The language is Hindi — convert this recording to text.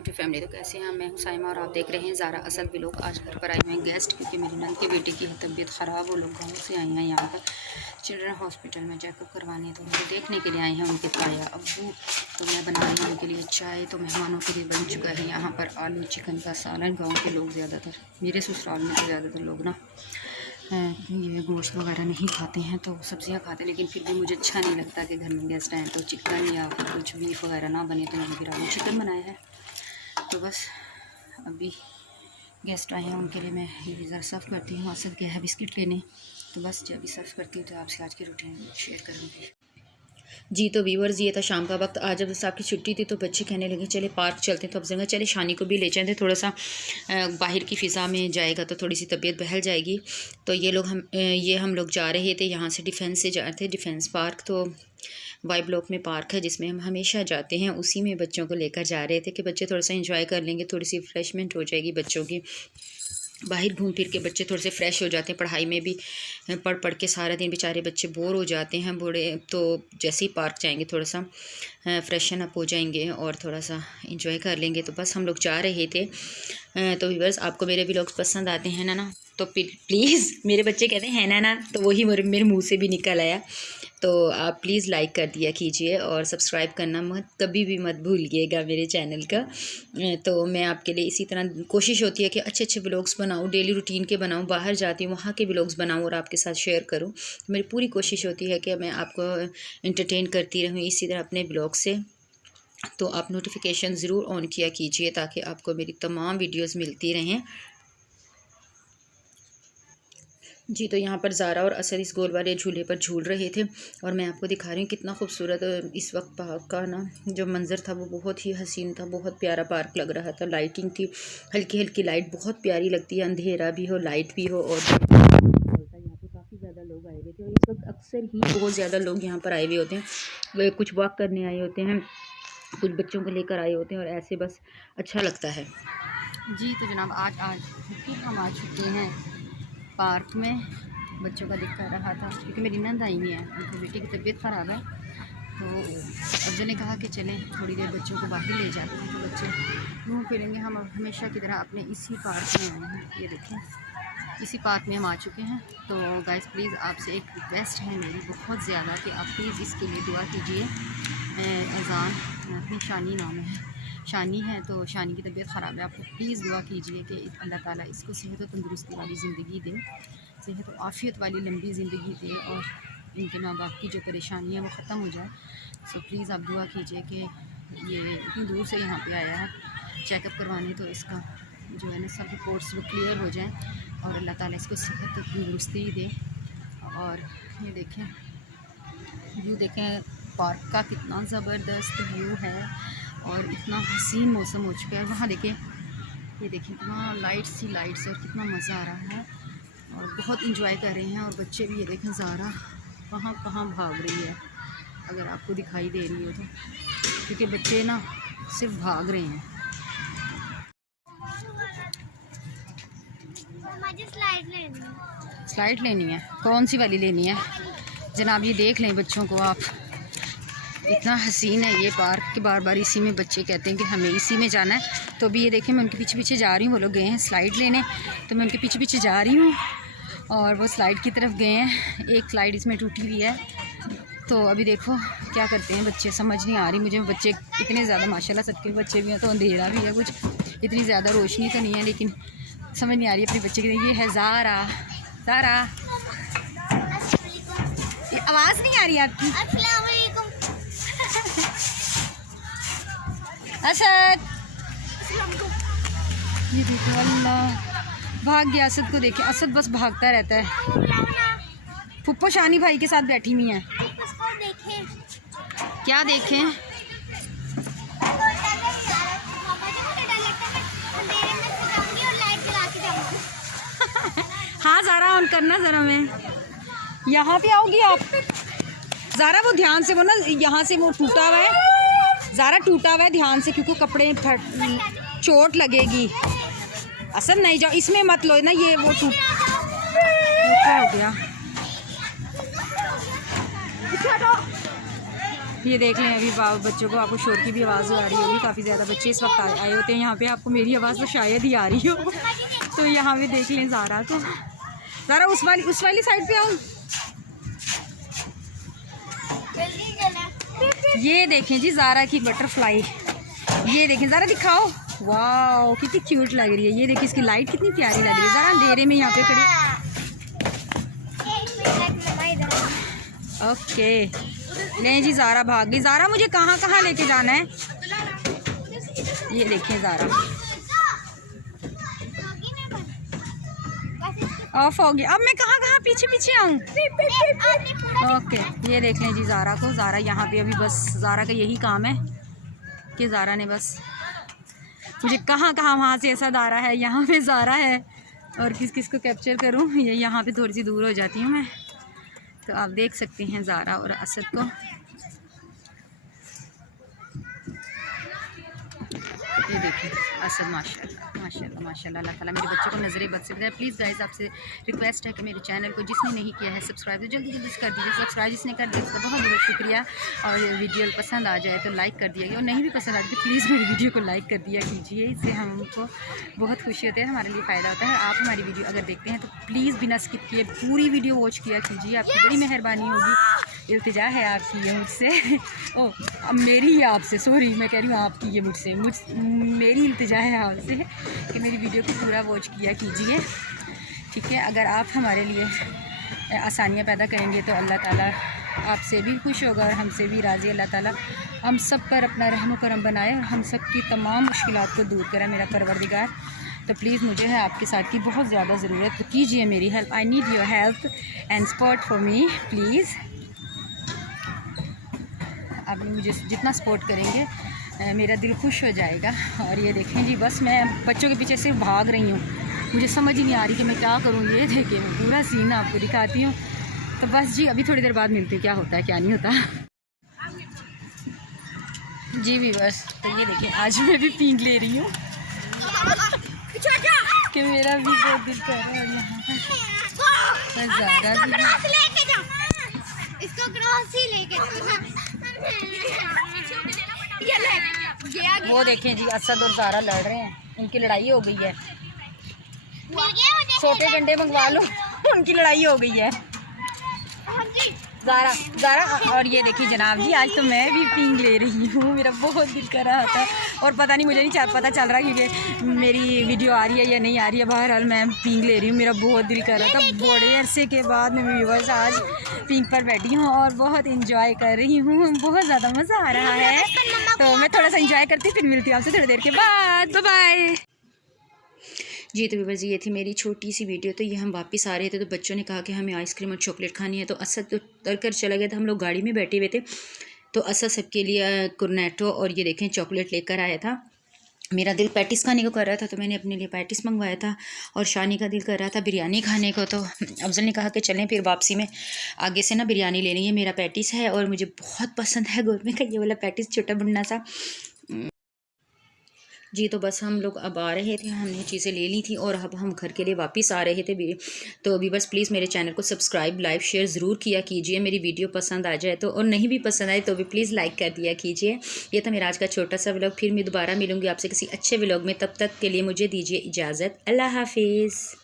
यूट्यूब फैमिली, तो कैसे हैं? मैं हूं साइमा और आप देख रहे हैं ज़ारा असद व्लॉग। आज घर पर आए हुए हैं गेस्ट, क्योंकि मेरी नंद की बेटी की तबीयत ख़राब, वो लोग गाँव से आए हैं यहाँ पर चिल्ड्रन हॉस्पिटल में चेकअप करवाने, तो उनको देखने के लिए आए हैं उनके ताया अब्बू। तो मैं बना रही हूँ उनके लिए चाय। तो मेहमानों के लिए बन चुका है यहाँ पर आलू चिकन का सालन। गाँव के लोग ज़्यादातर, मेरे ससुराल में तो ज़्यादातर लोग ना ये गोश्त वगैरह नहीं खाते हैं, तो सब्जियां खाते हैं, लेकिन फिर भी मुझे अच्छा नहीं लगता कि घर में गेस्ट आए तो चिकन या फिर कुछ बीफ वगैरह ना बने, तो मैंने फिर आलू चिकन बनाया है। तो बस अभी गेस्ट आए हैं, उनके लिए मैं ये ज़रा सर्व करती हूँ। असद गया है बिस्किट लेने, तो बस जब भी सर्व करती हूँ तो आपसे आज की रूटीन शेयर करूँगी जी। तो व्यूअर्स, ये था शाम का वक्त। आज जब साहब की छुट्टी थी तो बच्चे कहने लगे चले पार्क चलते हैं, तो अब जगह चले शानी को भी ले जाते, थोड़ा सा बाहर की फ़िज़ा में जाएगा तो थोड़ी सी तबीयत बहल जाएगी। तो ये हम लोग जा रहे थे, यहाँ से डिफेंस से जा रहे थे, डिफेंस पार्क। तो वाई ब्लॉक में पार्क है जिसमें हम हमेशा जाते हैं, उसी में बच्चों को लेकर जा रहे थे कि बच्चे थोड़ा सा इंजॉय कर लेंगे, थोड़ी सी रिफ्रेशमेंट हो जाएगी बच्चों की। बाहर घूम फिर के बच्चे थोड़े से फ्रेश हो जाते हैं, पढ़ाई में भी पढ़ के सारा दिन बेचारे बच्चे बोर हो जाते हैं बूढ़े। तो जैसे ही पार्क जाएंगे थोड़ा सा फ्रेशन अप हो जाएंगे और थोड़ा सा इंजॉय कर लेंगे। तो बस हम लोग जा रहे थे। तो व्यूअर्स, आपको मेरे व्लॉग्स पसंद आते हैं ना, तो प्लीज़, मेरे बच्चे कहते हैं ना, तो वही मेरे मुँह से भी निकल आया। तो आप प्लीज़ लाइक कर दिया कीजिए और सब्सक्राइब करना कभी भी मत भूलिएगा मेरे चैनल का। तो मैं आपके लिए इसी तरह कोशिश होती है कि अच्छे अच्छे व्लॉग्स बनाऊँ, डेली रूटीन के बनाऊँ, बाहर जाती हूँ वहाँ के व्लॉग्स बनाऊँ और आपके साथ शेयर करूँ। तो मेरी पूरी कोशिश होती है कि मैं आपको एंटरटेन करती रहूँ इसी तरह अपने ब्लॉग से। तो आप नोटिफिकेशन ज़रूर ऑन किया कीजिए ताकि आपको मेरी तमाम वीडियोज़ मिलती रहें जी। तो यहाँ पर ज़ारा और असद इस गोल वाले झूले पर झूल रहे थे और मैं आपको दिखा रही हूँ कितना खूबसूरत इस वक्त पार्क का ना जो मंज़र था वो बहुत ही हसीन था, बहुत प्यारा पार्क लग रहा था। लाइटिंग थी, हल्की हल्की लाइट बहुत प्यारी लगती है, अंधेरा भी हो लाइट भी हो। और यहाँ पे काफ़ी ज़्यादा लोग आए हुए थे और इस वक्त अक्सर ही बहुत ज़्यादा लोग यहाँ पर आए हुए होते हैं, कुछ वॉक करने आए होते हैं, कुछ बच्चों को लेकर आए होते हैं, और ऐसे बस अच्छा लगता है जी। तो जनाब आज फिर हम आ चुके हैं पार्क में। बच्चों का दिख रहा था क्योंकि मेरी नंद आई हुई है, उनकी बेटी की तबीयत ख़राब है। तो अब्दुल ने कहा कि चलें थोड़ी देर बच्चों को बाहर ले जाते हैं, तो बच्चे घूम फिरेंगे। हम हमेशा की तरह अपने इसी पार्क में आए हैं, ये देखें इसी पार्क में हम आ चुके हैं। तो गाइस प्लीज़ आपसे एक रिक्वेस्ट है मेरी बहुत ज़्यादा कि आप प्लीज़ इसके लिए दुआ कीजिए। अज़ान अपनी शानी नाम है, शानी है, तो शानी की तबीयत ख़राब है। आपको प्लीज़ दुआ कीजिए कि अल्लाह ताला इसको सेहत और तंदुरुस्ती वाली ज़िंदगी दे, सेहत और आफ़ियत वाली लंबी ज़िंदगी दे, और इनके माँ बाप की जो परेशानी है वो ख़त्म हो जाए। सो प्लीज़ आप दुआ कीजिए कि ये इतनी दूर से यहाँ पे आया है चेकअप करवाने, तो इसका जो है ना सब रिपोर्ट्स वो क्लियर हो जाएँ और अल्लाह ताला इसको सेहत और तंदुरुस्ती दे। और ये देखें पार्क का कितना ज़बरदस्त व्यू है और इतना हसीन मौसम हो चुका है। वहाँ देखें, ये देखें कितना लाइट्स ही लाइट्स और कितना मज़ा आ रहा है और बहुत इंजॉय कर रहे हैं। और बच्चे भी, ये देखें ज़ारा कहाँ भाग रही है, अगर आपको दिखाई दे रही हो तो, क्योंकि बच्चे ना सिर्फ भाग रहे हैं। स्लाइड लेनी है, कौन सी वाली लेनी है जनाब? ये देख लें बच्चों को आप, इतना हसीन है ये पार्क कि बार बार इसी में बच्चे कहते हैं कि हमें इसी में जाना है। तो अभी ये देखें मैं उनके पीछे पीछे जा रही हूँ, वो लोग गए हैं स्लाइड लेने, तो मैं उनके पीछे पीछे जा रही हूँ और वो स्लाइड की तरफ गए हैं। एक स्लाइड इसमें टूटी हुई है, तो अभी देखो क्या करते हैं बच्चे, समझ नहीं आ रही मुझे। बच्चे इतने ज़्यादा माशाल्लाह सबके बच्चे भी हैं, तो अंधेरा भी है, कुछ इतनी ज़्यादा रोशनी तो नहीं है, लेकिन समझ नहीं आ रही अपने बच्चे की। ये है ज़ारा, आवाज़ नहीं आ रही आपकी? असद, ये देखो अल्लाह भाग गया असद को, देखे असद बस भागता रहता है। फुप्पो शानी भाई के साथ बैठी हुई हैं, क्या देखें? हाँ ज़ारा ऑन करना ज़रा, मैं यहाँ पे आऊँगी आप ज़ारा, वो ध्यान से, वो ना यहाँ से वो टूटा हुआ है ज़ारा, टूटा हुआ है ध्यान से, क्योंकि कपड़े चोट लगेगी। असद नहीं जाओ, इसमें मत लो ना, ये वो टूट क्या हो गया? ये देख लें अभी बच्चों को, आपको शोर की भी आवाज़ आ रही होगी, काफ़ी ज़्यादा बच्चे इस वक्त आए होते हैं यहाँ पे। आपको मेरी आवाज़ तो शायद ही आ रही हो। तो यहाँ पे देख लें ज़ारा को। ज़ारा उस वाली साइड पे आऊँ। ये देखें जी ज़ारा की बटरफ्लाई, ये देखें ज़ारा दिखाओ, वाह कितनी क्यूट लग रही है। ये देखिए इसकी लाइट कितनी प्यारी लग रही है। ज़ारा अंधेरे में यहाँ पे खड़ी। ओके नहीं जी ज़ारा भाग गई। ज़ारा मुझे कहाँ कहाँ लेके जाना है? ये देखें ज़ारा ऑफ हो गया। अब मैं कहाँ कहाँ पीछे पीछे आऊँ? ओके ये देख लें जी ज़ारा को। ज़ारा यहाँ पे अभी बस, ज़ारा का यही काम है कि ज़ारा ने बस मुझे कहाँ कहाँ, वहाँ से ऐसा ज़ारा है, यहाँ पे ज़ारा है, और किस किस को कैप्चर करूँ। ये यहाँ पे थोड़ी सी दूर हो जाती हूँ मैं। तो आप देख सकते हैं ज़ारा और असद को। ये देखिए असद माशाल्लाह माशाल्लाह माशाल्लाह। अल्लाह ताला मेरे बच्चे को नज़रे बद से बताए। प्लीज़ गाइस आपसे रिक्वेस्ट है कि मेरे चैनल को जिसने नहीं किया है सब्सक्राइब, तो जल्दी जल्दी कर दीजिए सब्सक्राइब। जिसने कर दिया उसका बहुत बहुत शुक्रिया। और वीडियो पसंद आ जाए तो लाइक कर दिया गया, और नहीं भी पसंद आती तो प्लीज़ मेरी वीडियो को लाइक कर दिया कीजिए। इससे हमको बहुत खुशी होती है, हमारे लिए फ़ायदा होता है। आप हमारी वीडियो अगर देखते हैं तो प्लीज़ बिना स्किप किए पूरी वीडियो वॉच किया कीजिए, आपकी बड़ी मेहरबानी होगी। इल्तिजा है आपकी ये मुझसे, ओ अब मेरी ही आपसे, सॉरी मैं कह रही हूँ आपकी, ये मुझसे मेरी इल्तिजा है आपसे कि मेरी वीडियो को पूरा वॉच किया कीजिए, ठीक है। अगर आप हमारे लिए आसानियाँ पैदा करेंगे तो अल्लाह ताला आपसे भी खुश होगा और हमसे भी राज़ी। अल्लाह ताला हम सब पर अपना रहम करम बनाए और हम सब की तमाम मुश्किलात को दूर करे मेरा परवरदिगार। तो प्लीज़ मुझे है आपके साथ की बहुत ज़्यादा ज़रूरत, तो कीजिए मेरी help. I need your help and support for me please. आप मुझे जितना सपोर्ट करेंगे मेरा दिल खुश हो जाएगा। और ये देखें जी बस मैं बच्चों के पीछे सिर्फ भाग रही हूँ, मुझे समझ ही नहीं आ रही कि मैं क्या करूँ। ये देखें मैं पूरा सीन आपको दिखाती हूँ। तो बस जी अभी थोड़ी देर बाद मिलती हूँ, क्या होता है क्या नहीं होता जी भी बस। तो ये देखिए आज मैं भी पींग ले रही हूँ कि मेरा भी बहुत दिल कर रहा है। और यहाँ वो देखें जी असद और ज़ारा लड़ रहे हैं, उनकी लड़ाई हो गई है। छोटे गंडे मंगवा लो उनकी लड़ाई हो गई है ज़ारा। और ये देखिए जनाब जी आज तो मैं भी पींग ले रही हूँ, मेरा बहुत दिल कर रहा था और पता नहीं, मुझे नहीं पता चल रहा क्योंकि मेरी वीडियो आ रही है या नहीं आ रही है। बहरहाल मैं पींग ले रही हूँ, मेरा बहुत दिल कर रहा था। बड़े अरसे के बाद मैं व्यूअर्स आज पींग पर बैठी हूँ और बहुत इंजॉय कर रही हूँ, बहुत ज़्यादा मज़ा आ रहा है। तो मैं थोड़ा सा इंजॉय करती फिर मिलती हूँ आपसे थोड़ी देर के बाद। बाय जी। तो बस ये थी मेरी छोटी सी वीडियो। तो ये हम वापस आ रहे थे तो बच्चों ने कहा कि हमें आइसक्रीम और चॉकलेट खानी है, तो असद तो उतर कर चला गया था। हम लोग गाड़ी में बैठे हुए थे तो असद सबके लिए कुरनेटो और ये देखें चॉकलेट लेकर आया था। मेरा दिल पैटिस खाने को कर रहा था तो मैंने अपने लिए पैटिस मंगवाया था, और शानी का दिल कर रहा था बिरयानी खाने को। तो अफजल ने कहा कि चलें फिर वापसी में आगे से ना बिरयानी लेनी है। मेरा पैटिस है और मुझे बहुत पसंद है गोरमे का ये वाला पैटिस, छोटा बुन्ना सा जी। तो बस हम लोग अब आ रहे थे, हमने चीज़ें ले ली थी और अब हम घर के लिए वापस आ रहे थे भी। तो अभी बस प्लीज़ मेरे चैनल को सब्सक्राइब लाइक शेयर ज़रूर किया कीजिए। मेरी वीडियो पसंद आ जाए तो, और नहीं भी पसंद आए तो भी प्लीज़ लाइक कर दिया कीजिए। ये था मेरा आज का छोटा सा व्लॉग। फिर मैं दोबारा मिलूँगी आपसे किसी अच्छे व्लॉग में, तब तक के लिए मुझे दीजिए इजाज़त। अल्लाह हाफिज़।